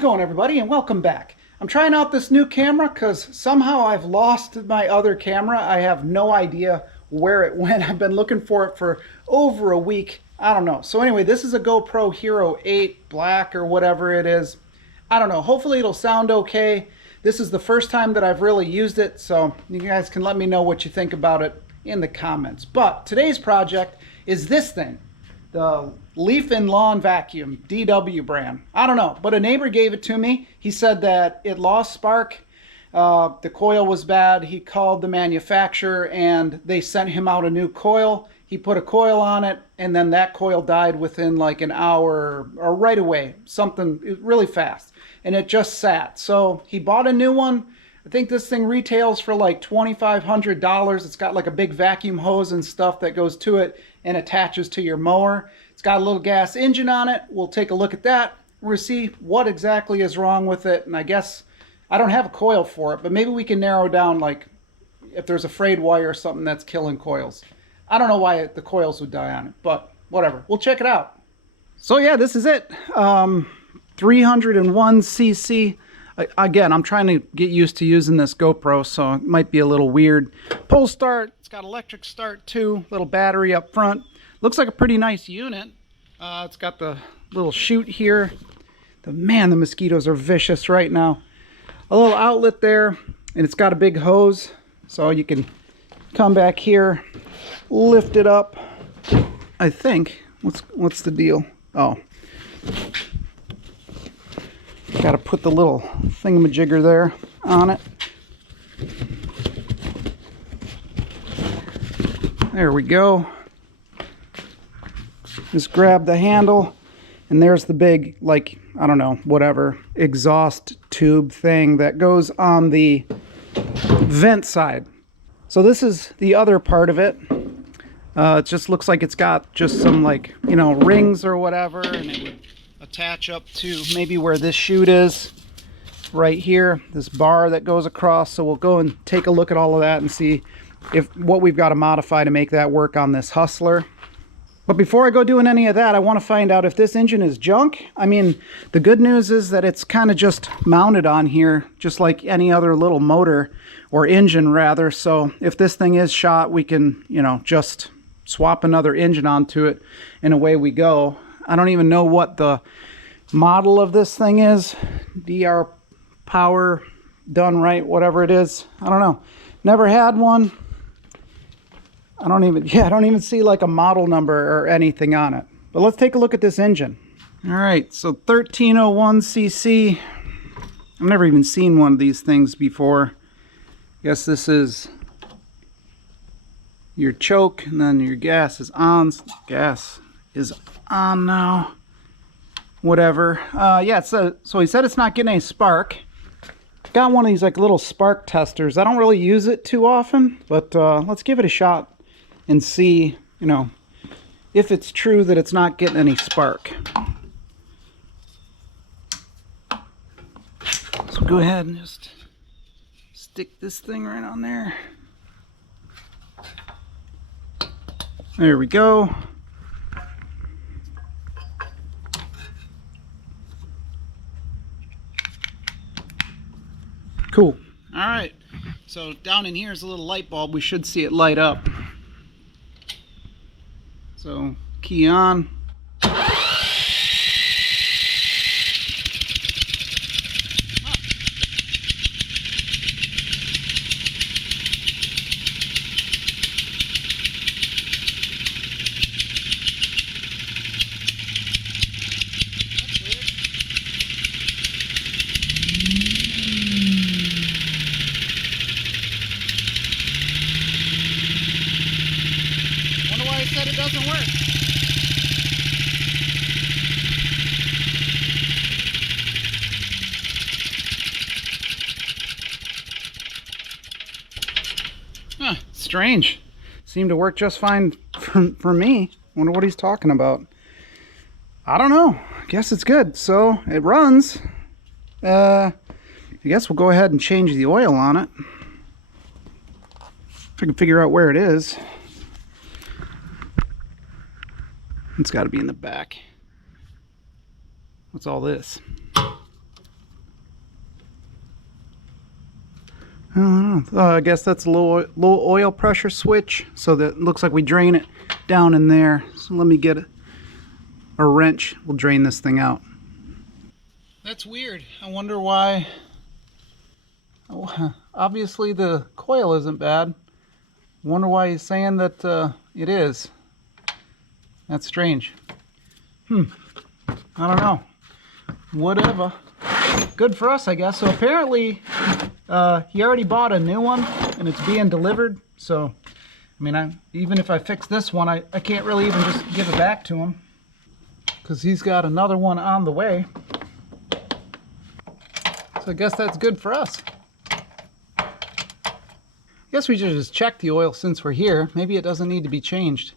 it going, everybody, and welcome back. I'm trying out this new camera because somehow I've lost my other camera. I have no idea where it went. I've been looking for it for over a week. I don't know. So anyway, this is a GoPro Hero 8 Black or whatever it is. I don't know. Hopefully it'll sound okay. This is the first time that I've really used it, so you guys can let me know what you think about it in the comments. But today's project is this thing. The Leaf and Lawn Vacuum, DW brand. I don't know, but a neighbor gave it to me. He said that it lost spark. The coil was bad. He called the manufacturer and they sent him out a new coil. He put a coil on it and then that coil died within like an hour or right away. Something really fast. And it just sat. So he bought a new one. I think this thing retails for like $2,500. It's got like a big vacuum hose and stuff that goes to it and attaches to your mower. It's got a little gas engine on it. We'll take a look at that. We'll see what exactly is wrong with it. And I guess I don't have a coil for it, but maybe we can narrow down like if there's a frayed wire or something that's killing coils. I don't know why the coils would die on it, but whatever. We'll check it out. So yeah, this is it. 301 cc. Again, I'm trying to get used to using this GoPro, so it might be a little weird. Pull start. It's got electric start too. Little battery up front. Looks like a pretty nice unit. It's got the little chute here. Man, the mosquitoes are vicious right now. A little outlet there, and it's got a big hose, so you can come back here, lift it up. I think. What's the deal? Oh. Got to put the little thingamajigger there on it. There we go. Just grab the handle and there's the big, like, I don't know, whatever, exhaust tube thing that goes on the vent side. So this is the other part of it. It just looks like it's got just some, like, you know, rings or whatever, and it would attach up to maybe where this chute is right here, this bar that goes across. So we'll go and take a look at all of that and see if what we've got to modify to make that work on this Hustler. But before I go doing any of that, I want to find out if this engine is junk. I mean, the good news is that it's kind of just mounted on here just like any other little motor, or engine rather. So if this thing is shot, we can, you know, just swap another engine onto it and away we go. I don't even know what the model of this thing is. DR Power Done Right, whatever it is. I don't know. Never had one. I don't even see like a model number or anything on it. But let's take a look at this engine. All right, so 1301 cc. I've never even seen one of these things before. Guess this is your choke, and then your gas is on. Gas is on now. Whatever. Yeah, so he said it's not getting any spark. Got one of these like little spark testers. I don't really use it too often, but let's give it a shot and see, you know, if it's true that it's not getting any spark. So go ahead and just stick this thing right on there. There we go. Cool. All right. So down in here is a little light bulb. We should see it light up. So key on. Said it doesn't work. Huh, strange. Seemed to work just fine for me. Wonder what he's talking about. I don't know. Guess it's good. So it runs. I guess we'll go ahead and change the oil on it. If I can figure out where it is. It's got to be in the back. What's all this? I don't know. I guess that's a low oil pressure switch, so that looks like we drain it down in there. So let me get a wrench. We'll drain this thing out. That's weird. I wonder why. Oh, obviously the coil isn't bad. I wonder why he's saying that it is. That's strange. I don't know. Whatever. Good for us, I guess. So apparently he already bought a new one and it's being delivered. So I mean, even if I fix this one, I can't really even just give it back to him because he's got another one on the way. So I guess that's good for us. I guess we should just check the oil since we're here. Maybe it doesn't need to be changed.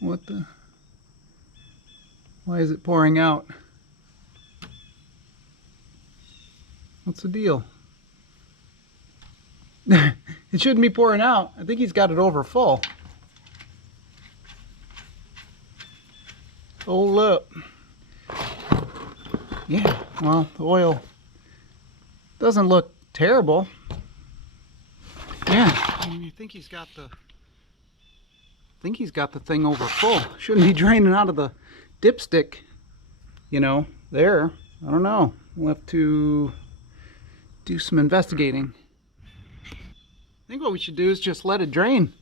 What the? Why is it pouring out? What's the deal? It shouldn't be pouring out. I think he's got it over full. Hold up. Yeah, well, the oil doesn't look terrible. Yeah, I mean, I think he's got the thing over full. Shouldn't be draining out of the dipstick, you know, there. I don't know. We'll have to do some investigating. I think what we should do is just let it drain.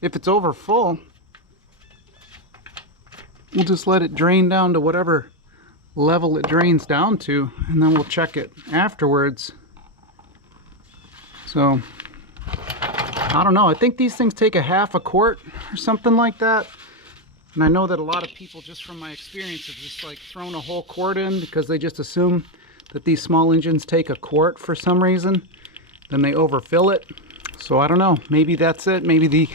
If it's over full, we'll just let it drain down to whatever level it drains down to, and then we'll check it afterwards. So I don't know. I think these things take a half a quart or something like that. And I know that a lot of people, just from my experience, have just like thrown a whole quart in because they just assume that these small engines take a quart for some reason. Then they overfill it. So I don't know. Maybe that's it. Maybe the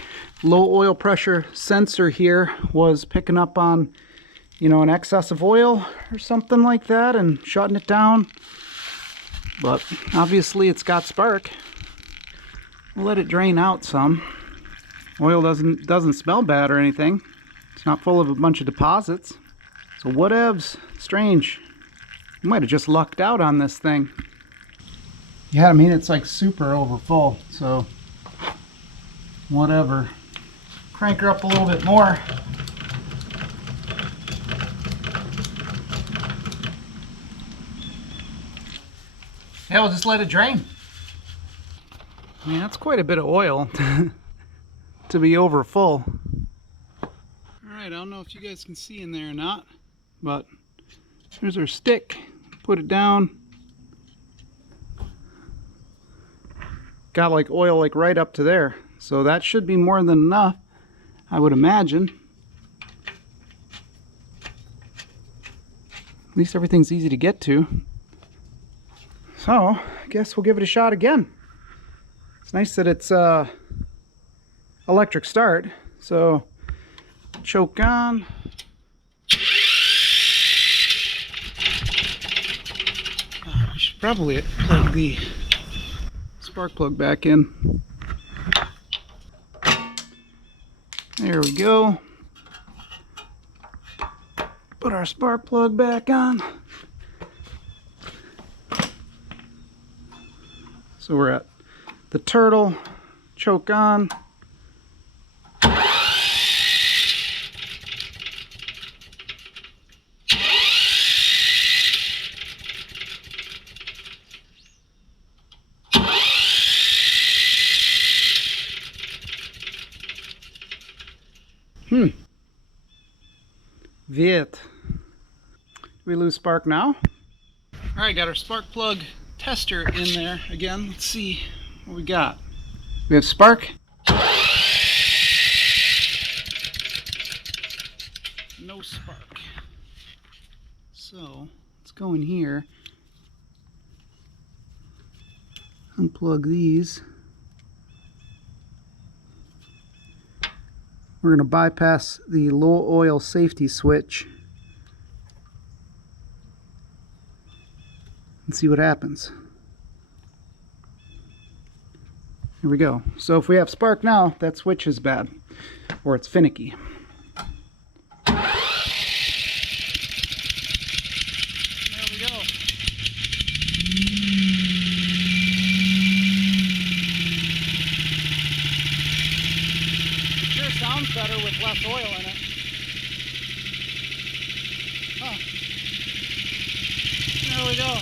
low oil pressure sensor here was picking up on, you know, an excess of oil or something like that and shutting it down. But obviously it's got spark. We'll let it drain out some. Oil doesn't smell bad or anything. It's not full of a bunch of deposits. So whatevs. Strange. We might have just lucked out on this thing. Yeah, I mean, it's like super over full, so whatever. Crank her up a little bit more. Yeah, we'll just let it drain. I mean, that's quite a bit of oil to be over full. Alright, I don't know if you guys can see in there or not, but there's our stick. Put it down. Got like oil like right up to there. So that should be more than enough, I would imagine. At least everything's easy to get to. So, I guess we'll give it a shot again. It's nice that it's electric start. So, choke on. I should probably plug the spark plug back in. There we go. Put our spark plug back on. So we're at the turtle, choke on. Viet. We lose spark now? Alright, got our spark plug tester in there again. Let's see what we got. We have spark. No spark. So let's go in here. Unplug these. We're going to bypass the low oil safety switch and see what happens. Here we go. So if we have spark now, that switch is bad, or it's finicky. There we go. less oil in it. Huh. There we go.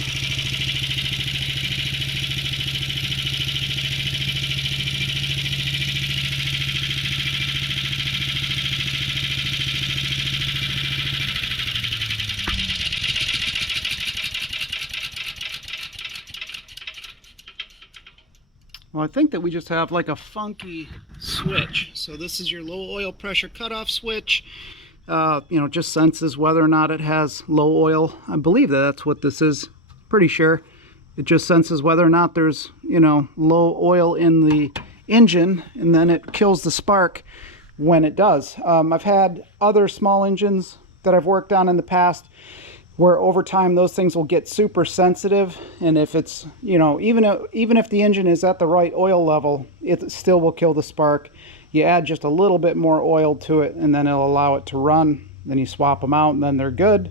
Well, I think that we just have like a funky switch. So this is your low oil pressure cutoff switch. You know, just senses whether or not it has low oil. I believe that that's what this is. Pretty sure. It just senses whether or not there's, you know, low oil in the engine, and then it kills the spark when it does. I've had other small engines that I've worked on in the past where over time those things will get super sensitive, and if it's, you know, even if the engine is at the right oil level, it still will kill the spark. You add just a little bit more oil to it and then it'll allow it to run. Then you swap them out and then they're good.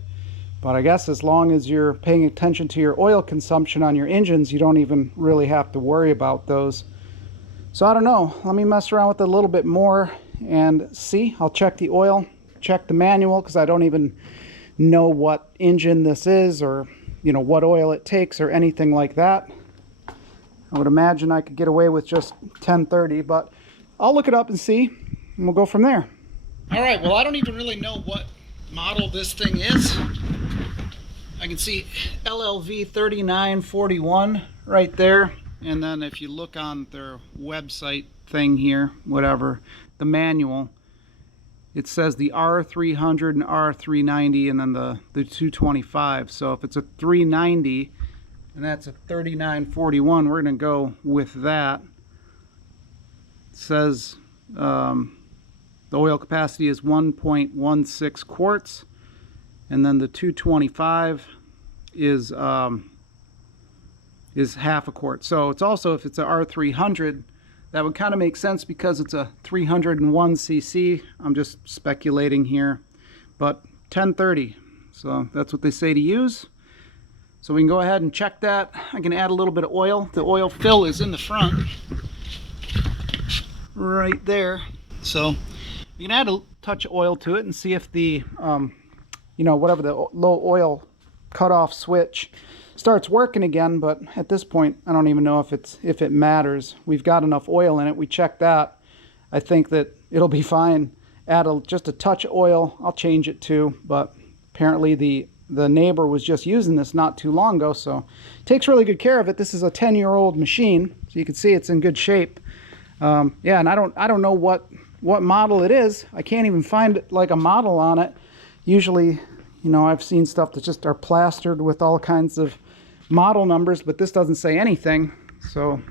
But I guess as long as you're paying attention to your oil consumption on your engines, you don't even really have to worry about those. So I don't know, let me mess around with it a little bit more and see. I'll check the oil, check the manual, because I don't even know what engine this is, or, you know, what oil it takes or anything like that. I would imagine I could get away with just 1030, but I'll look it up and see, and we'll go from there. All right, well, I don't even really know what model this thing is. I can see LLV 3941 right there, and then if you look on their website thing here, whatever, the manual, it says the R300 and R390 and then the 225. So if it's a 390 and that's a 3941, we're going to go with that. It says the oil capacity is 1.16 quarts, and then the 225 is half a quart. So it's also, if it's a R300, that would kind of make sense because it's a 301 cc. I'm just speculating here, but 1030. So that's what they say to use. So we can go ahead and check that. I can add a little bit of oil. The oil fill is in the front, right there. So you can add a touch of oil to it and see if the, you know, whatever the low oil cutoff switch starts working again. But at this point, I don't even know if it matters. We've got enough oil in it. We checked that. I think that it'll be fine. Add just a touch of oil. I'll change it too. But apparently the neighbor was just using this not too long ago, so takes really good care of it. This is a 10-year-old machine, so you can see it's in good shape. Yeah, and I don't know what model it is. I can't even find like a model on it. Usually, you know, I've seen stuff that just are plastered with all kinds of model numbers, but this doesn't say anything. So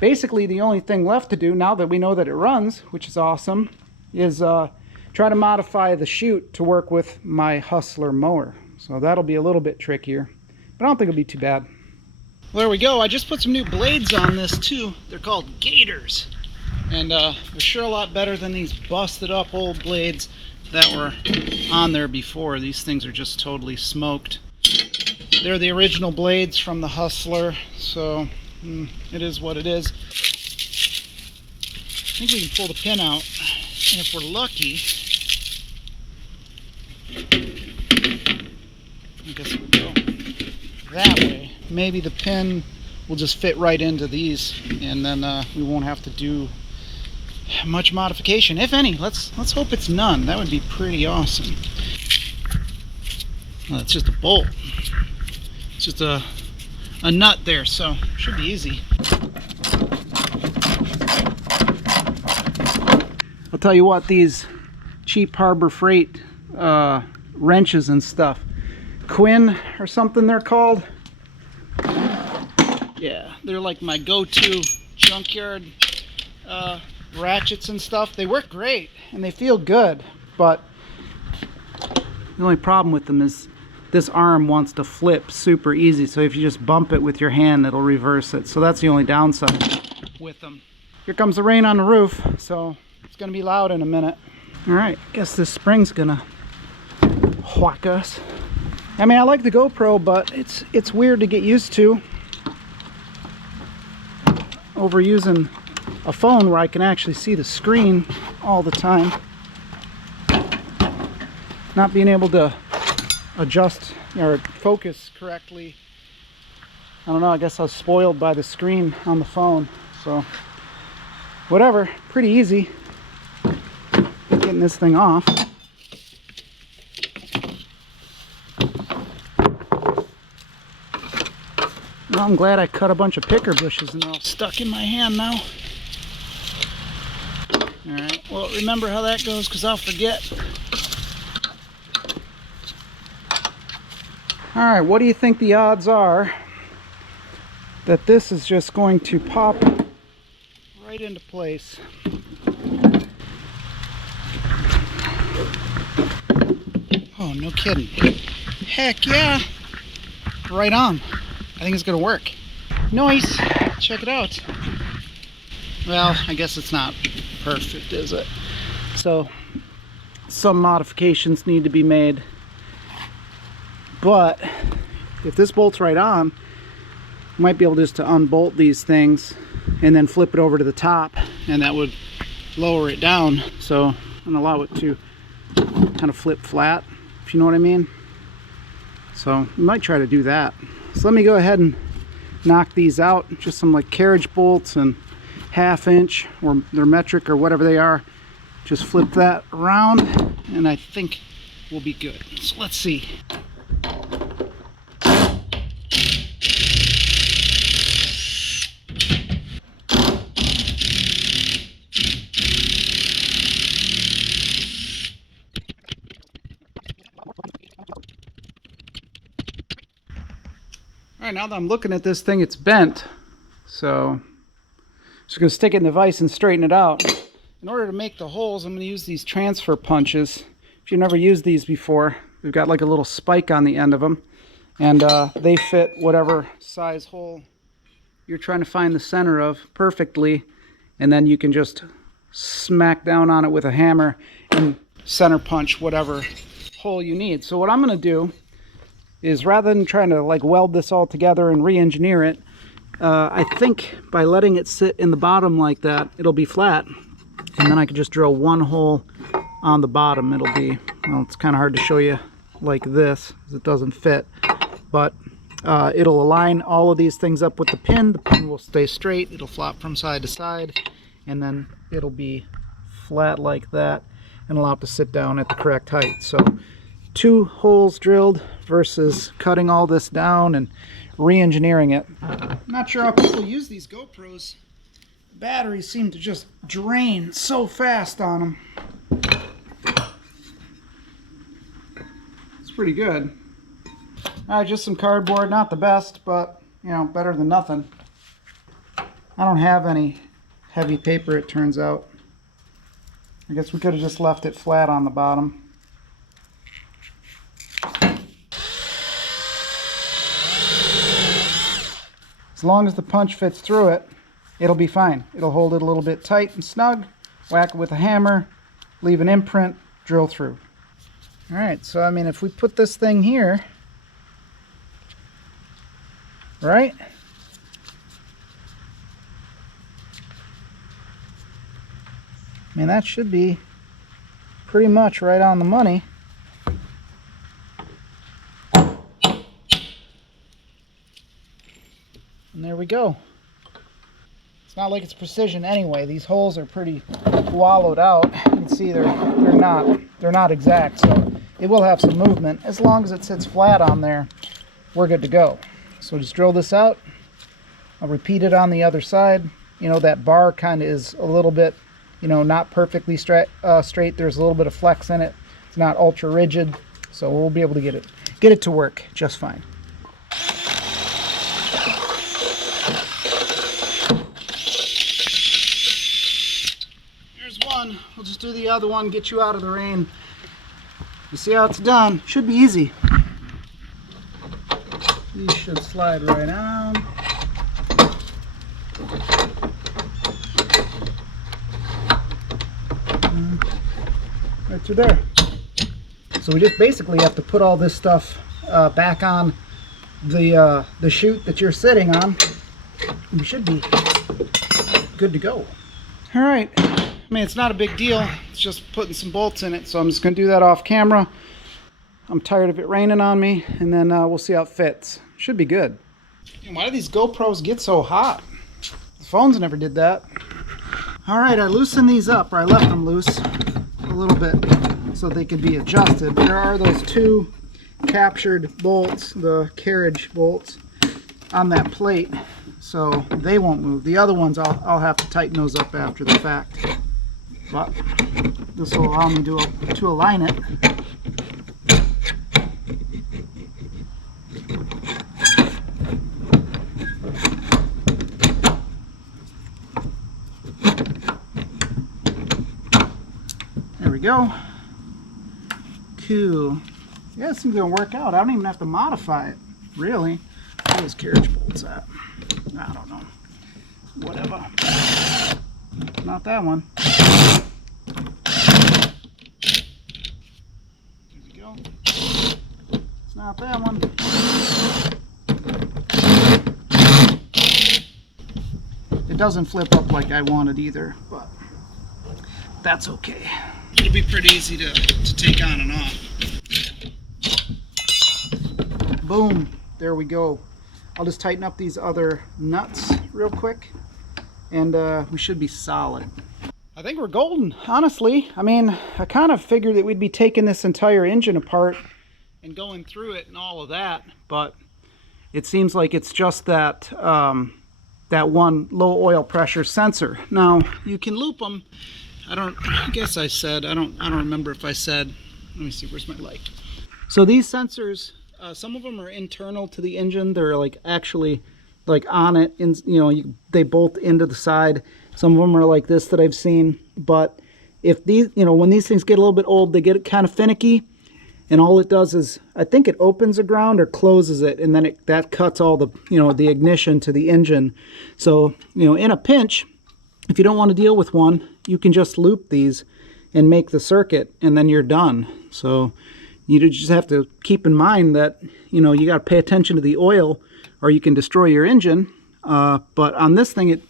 basically the only thing left to do, now that we know that it runs, which is awesome, is try to modify the chute to work with my Hustler mower. So that'll be a little bit trickier, but I don't think it'll be too bad. Well, there we go. I just put some new blades on this too. They're called Gators, and they're sure a lot better than these busted up old blades that were on there before. These things are just totally smoked. They're the original blades from the Hustler, so it is what it is. I think we can pull the pin out, and if we're lucky, I guess we'll go that way. Maybe the pin will just fit right into these, and then we won't have to do much modification, if any. Let's hope it's none. That would be pretty awesome. Well, it's just a bolt. It's just a nut there, so should be easy. I'll tell you what, these cheap Harbor Freight wrenches and stuff, Quinn or something they're called. Yeah, they're like my go-to junkyard ratchets and stuff. They work great and they feel good, but the only problem with them is this arm wants to flip super easy, so if you just bump it with your hand, it'll reverse it. So that's the only downside with them. Here comes the rain on the roof, so it's gonna be loud in a minute. All right, guess this spring's gonna whack us. I mean, I like the GoPro, but it's weird to get used to over using a phone where I can actually see the screen all the time. not being able to adjust or focus correctly. I don't know, I guess I was spoiled by the screen on the phone. So whatever, pretty easy getting this thing off. Well, I'm glad I cut a bunch of picker bushes and they're all stuck in my hand now. Alright, well, remember how that goes because I'll forget. Alright, what do you think the odds are that this is just going to pop right into place? Oh, no kidding. Heck yeah! Right on. I think it's gonna work. Nice! Check it out. Well, I guess it's not perfect, is it? So, some modifications need to be made. But, if this bolts right on, you might be able just to unbolt these things and then flip it over to the top, and that would lower it down, so, and allow it to kind of flip flat, if you know what I mean. So, we might try to do that. So let me go ahead and knock these out, just some like carriage bolts and 1/2 inch or their metric or whatever they are. Just flip that around and I think we'll be good. So let's see. Alright, now that I'm looking at this thing, it's bent. So, I'm just going to stick it in the vise and straighten it out. In order to make the holes, I'm going to use these transfer punches. If you've never used these before, they've got like a little spike on the end of them. And they fit whatever size hole you're trying to find the center of perfectly. And then you can just smack down on it with a hammer and center punch whatever hole you need. So what I'm going to do is, rather than trying to like weld this all together and re-engineer it, I think by letting it sit in the bottom like that, it'll be flat. And then I can just drill one hole on the bottom. It'll be, well, it's kind of hard to show you like this because it doesn't fit. But it'll align all of these things up with the pin. The pin will stay straight. It'll flop from side to side. And then it'll be flat like that and allow it to sit down at the correct height. So 2 holes drilled versus cutting all this down and re-engineering it. I'm not sure how people use these GoPros. The batteries seem to just drain so fast on them. It's pretty good. Alright, just some cardboard, not the best, but you know, better than nothing. I don't have any heavy paper, it turns out. I guess we could have just left it flat on the bottom. As long as the punch fits through it, it'll be fine. It'll hold it a little bit tight and snug, whack it with a hammer, leave an imprint, drill through. Alright, so I mean, if we put this thing here, right? I mean, that should be pretty much right on the money. And there we go. It's not like it's precision anyway. These holes are pretty wallowed out. You can see they're not exact, so it will have some movement. As long as it sits flat on there, we're good to go. So just drill this out. I'll repeat it on the other side. You know, that bar kind of is a little bit, you know, not perfectly straight. There's a little bit of flex in it. It's not ultra rigid, so we'll be able to get it to work just fine. We'll just do the other one, get you out of the rain. You see how it's done? Should be easy. These should slide right on. Right through there. So we just basically have to put all this stuff back on the chute that you're sitting on. We should be good to go. All right. I mean, it's not a big deal. It's just putting some bolts in it. So I'm just going to do that off camera. I'm tired of it raining on me, and then we'll see how it fits. Should be good. Why do these GoPros get so hot? The phones never did that. All right, I loosened these up, or I left them loose a little bit so they could be adjusted. There are those two captured bolts, the carriage bolts, on that plate, so they won't move. The other ones, I'll have to tighten those up after the fact. But this will allow me to align it. There we go. Cool. Yeah, this thing's gonna work out. I don't even have to modify it, really. Where those carriage bolts at? I don't know. Whatever. Not that one. There we go. It's not that one. It doesn't flip up like I wanted either, but that's okay. It'll be pretty easy to take on and off. Boom. There we go. I'll just tighten up these other nuts real quick, and we should be solid. I think we're golden, honestly. I mean, I kind of figured that we'd be taking this entire engine apart and going through it and all of that, but it seems like it's just that that one low oil pressure sensor. Now, you can loop them. I guess I said, I don't remember if I said, let me see, where's my light? So these sensors, some of them are internal to the engine. They're like actually like on it, and they bolt into the side. Some of them are like this that I've seen. But if these, when these things get a little bit old, they get kind of finicky, and all it does is, I think it opens the ground or closes it, and then that cuts all the, the ignition to the engine. So, in a pinch, if you don't want to deal with one, you can just loop these and make the circuit, and then you're done. So you just have to keep in mind that, you got to pay attention to the oil, or you can destroy your engine. But on this thing,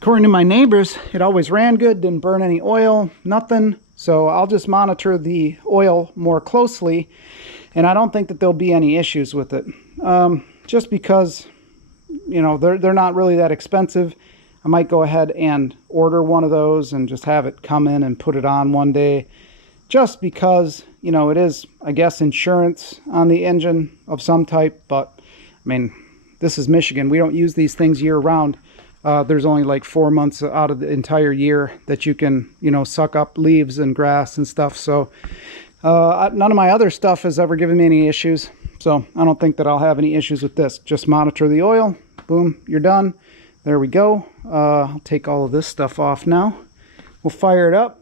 according to my neighbors, it always ran good, didn't burn any oil, nothing. So I'll just monitor the oil more closely, and I don't think that there'll be any issues with it. Just because, they're not really that expensive. I might go ahead and order one of those and just have it come in and put it on one day, just because, it is, I guess, insurance on the engine of some type. But I mean, this is Michigan. We don't use these things year round. There's only like 4 months out of the entire year that you can, suck up leaves and grass and stuff. So none of my other stuff has ever given me any issues. So I don't think that I'll have any issues with this. Just monitor the oil. Boom, you're done. There we go. I'll take all of this stuff off now. We'll fire it up,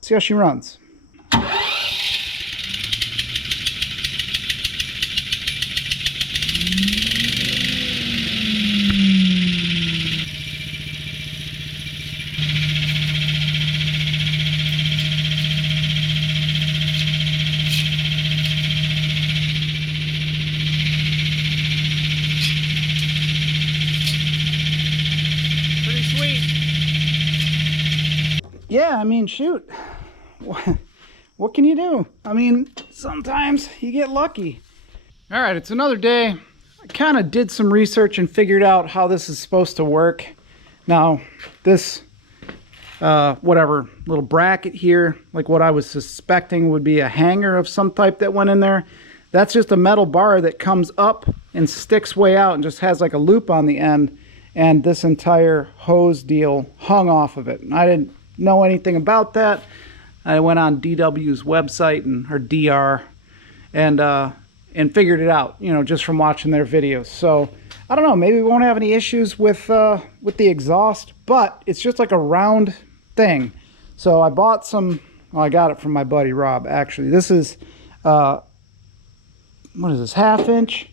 see how she runs. Yeah, I mean, shoot. What can you do? I mean, sometimes you get lucky. All right, it's another day. I kind of did some research and figured out how this is supposed to work. Now, this, whatever, little bracket here, like what I was suspecting would be a hanger of some type that went in there. That's just a metal bar that comes up and sticks way out and just has like a loop on the end. And this entire hose deal hung off of it. And I didn't know anything about that. I went on DW's website or DR and figured it out, just from watching their videos. So I don't know, maybe we won't have any issues with the exhaust, but it's just like a round thing. So I bought some, well, I got it from my buddy Rob, actually. This is what is this, 1/2 inch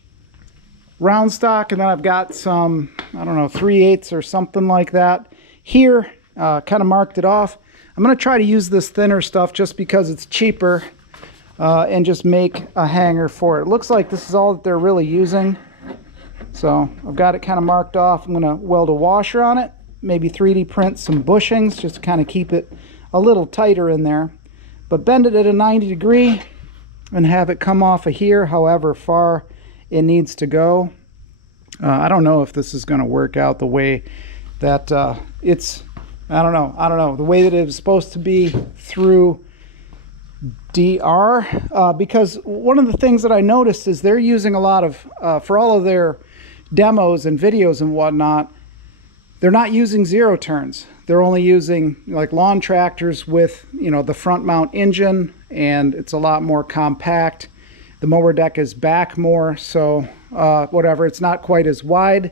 round stock, and then I've got some, I don't know, 3/8 or something like that here. Kind of marked it off. I'm going to try to use this thinner stuff just because it's cheaper, and just make a hanger for it. It looks like this is all that they're really using. So I've got it kind of marked off. I'm going to weld a washer on it, maybe 3D print some bushings just to kind of keep it a little tighter in there. But bend it at a 90 degree, and have it come off of here however far it needs to go. I don't know if this is going to work out the way that I don't know the way that it was supposed to be through DR, because one of the things that I noticed is they're using a lot of for all of their demos and videos and whatnot, they're not using zero turns. They're only using like lawn tractors with, you know, the front mount engine, and it's a lot more compact. The mower deck is back more, so whatever, it's not quite as wide.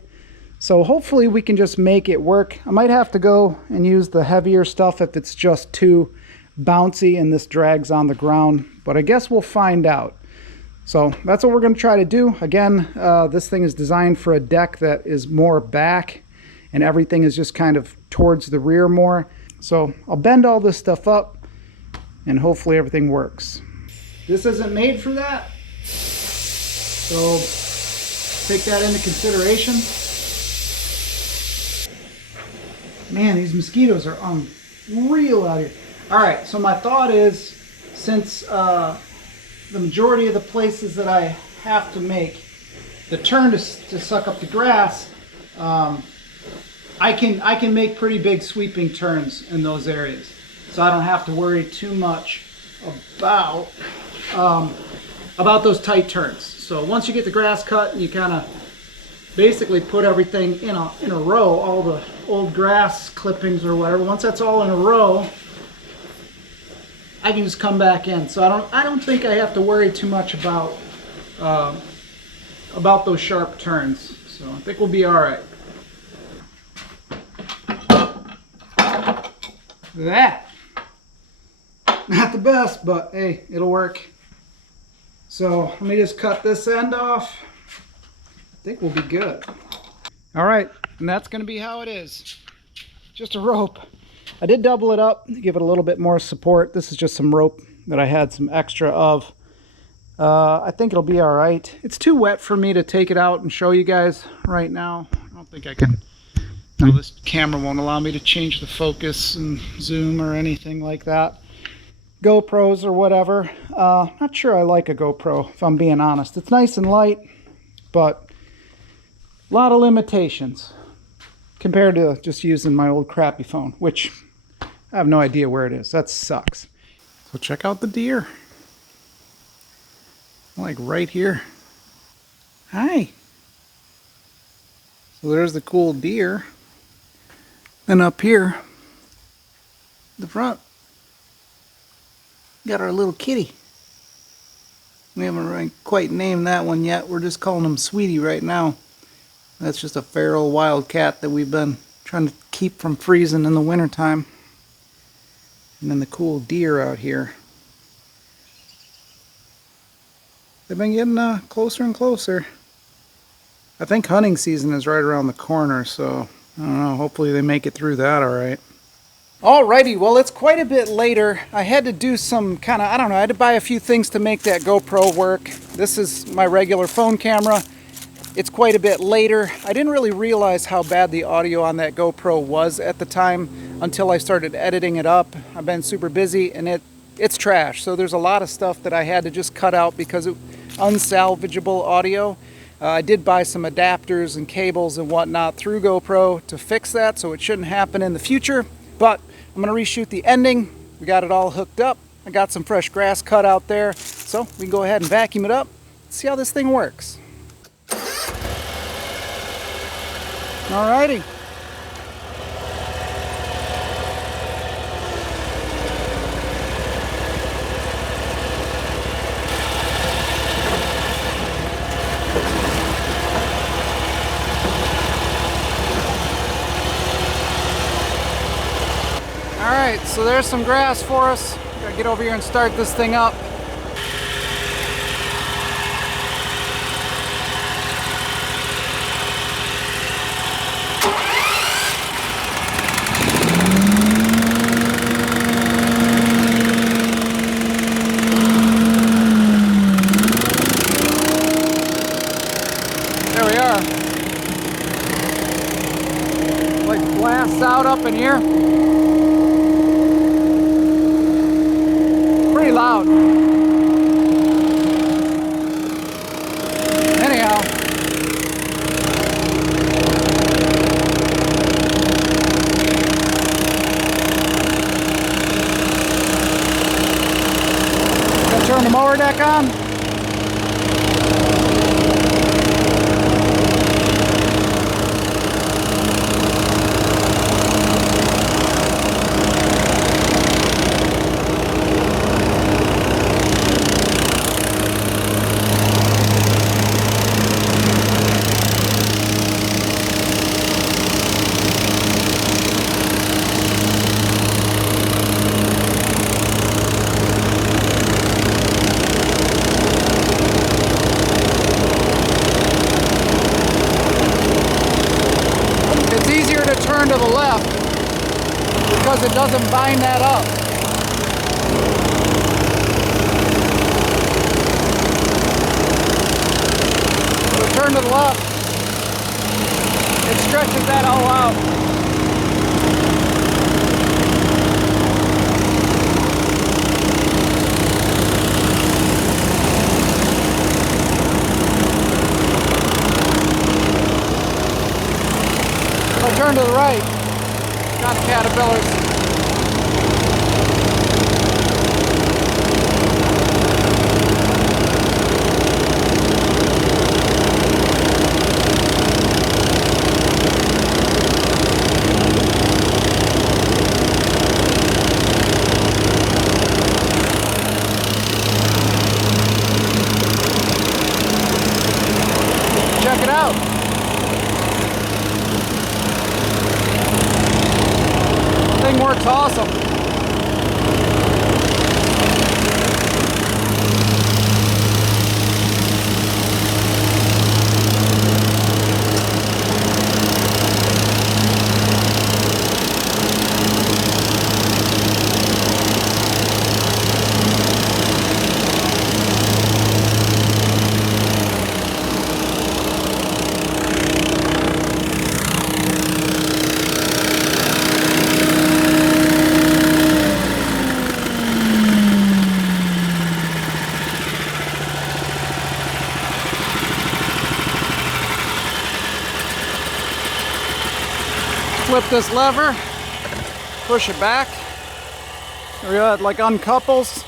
So hopefully we can just make it work. I might have to go and use the heavier stuff if it's just too bouncy and this drags on the ground, but I guess we'll find out. So that's what we're going to try to do. Again, this thing is designed for a deck that is more back and everything is just kind of towards the rear more. So I'll bend all this stuff up and hopefully everything works. This isn't made for that, so take that into consideration. Man, these mosquitoes are unreal out here. All right, so my thought is, since the majority of the places that I have to make the turn to suck up the grass, I can make pretty big sweeping turns in those areas, so I don't have to worry too much about those tight turns. So once you get the grass cut, you kind of basically put everything in a row, all the old grass clippings or whatever. Once that's all in a row, I can just come back in. So I don't think I have to worry too much about those sharp turns. So I think we'll be all right. That, not the best, but hey, it'll work. So let me just cut this end off. I think we'll be good. All right, and that's going to be how it is. Just a rope. I did double it up to give it a little bit more support. This is just some rope that I had some extra of. I think it'll be all right. It's too wet for me to take it out and show you guys right now. I don't think I can. No, this camera won't allow me to change the focus and zoom or anything like that. GoPros or whatever. Not sure I like a GoPro, if I'm being honest. It's nice and light, but a lot of limitations compared to just using my old crappy phone, which I have no idea where it is. That sucks. So check out the deer. Like right here. Hi. So there's the cool deer. Then up here, the front, got our little kitty. We haven't quite named that one yet. We're just calling him Sweetie right now. That's just a feral wild cat that we've been trying to keep from freezing in the wintertime. And then the cool deer out here. They've been getting closer and closer. I think hunting season is right around the corner, so I don't know, hopefully they make it through that all right. Alrighty, well, it's quite a bit later. I had to do some kind of, I don't know, I had to buy a few things to make that GoPro work. This is my regular phone camera. It's quite a bit later. I didn't really realize how bad the audio on that GoPro was at the time until I started editing it up. I've been super busy and it's trash. So there's a lot of stuff that I had to just cut out because it unsalvageable audio. I did buy some adapters and cables and whatnot through GoPro to fix that, so it shouldn't happen in the future. But I'm going to reshoot the ending. We got it all hooked up. I got some fresh grass cut out there, so we can go ahead and vacuum it up, see how this thing works. Alrighty. Alright, so there's some grass for us. Gotta get over here and start this thing up. There we are. Like blasts out up in here. Pretty loud. on. Turn to the left because it doesn't bind that up. So turn to the left, it stretches that all out. Turn to the right, got the caterpillars. Check it out. Thing works awesome. Flip this lever, push it back. There we go, it like uncouples.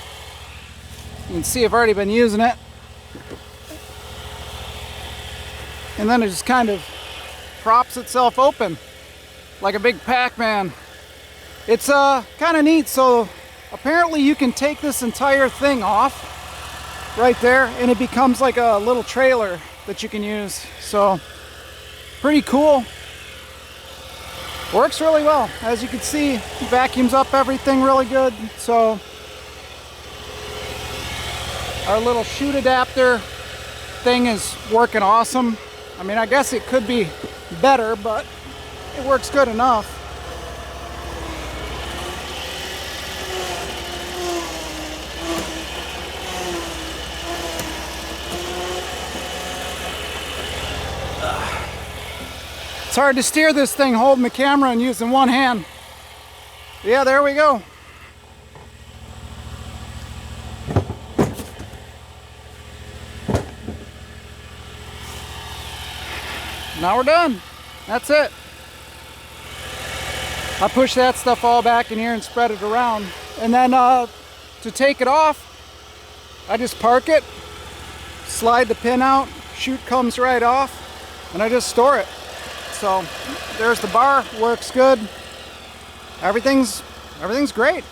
You can see I've already been using it. And then it just kind of props itself open like a big Pac-Man. It's kind of neat. So apparently you can take this entire thing off right there and it becomes like a little trailer that you can use. So pretty cool. Works really well. As you can see, vacuums up everything really good. So our little chute adapter thing is working awesome. I mean, I guess it could be better, but it works good enough. It's hard to steer this thing holding the camera and using one hand. Yeah, there we go. Now we're done. That's it. I push that stuff all back in here and spread it around. And then to take it off, I just park it, slide the pin out, chute comes right off, and I just store it. So there's the bar, works good. Everything's great.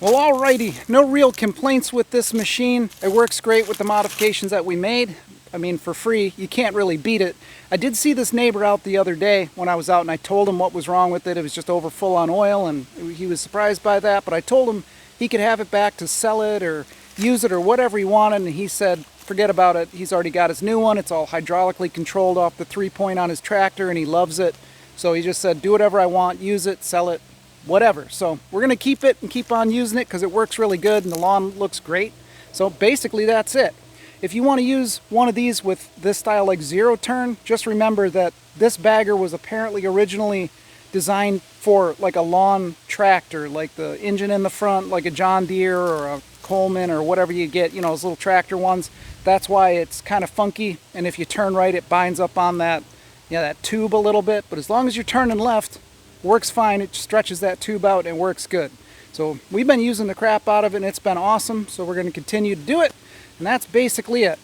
Well, alrighty, no real complaints with this machine. It works great with the modifications that we made. I mean, for free, you can't really beat it. I did see this neighbor out the other day when I was out, and I told him what was wrong with it. It was just over full on oil, and he was surprised by that, but I told him he could have it back to sell it or use it or whatever he wanted, and he said forget about it. He's already got his new one. It's all hydraulically controlled off the 3-point on his tractor, and he loves it. So he just said, do whatever I want, use it, sell it, whatever. So we're going to keep it and keep on using it because it works really good and the lawn looks great. So basically that's it. If you want to use one of these with this style like zero turn, just remember that this bagger was apparently originally designed for like a lawn tractor, like the engine in the front, like a John Deere or a Coleman or whatever you get, you know, those little tractor ones. That's why it's kind of funky, and if you turn right, it binds up on that, that tube a little bit. But as long as you're turning left, works fine. It stretches that tube out and works good. So we've been using the crap out of it and it's been awesome. So we're going to continue to do it. And that's basically it.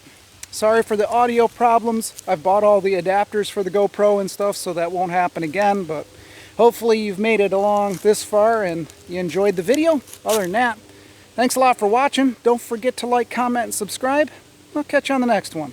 Sorry for the audio problems. I've bought all the adapters for the GoPro and stuff, so that won't happen again. But hopefully you've made it along this far and you enjoyed the video. Other than that, thanks a lot for watching. Don't forget to like, comment, and subscribe. I'll catch you on the next one.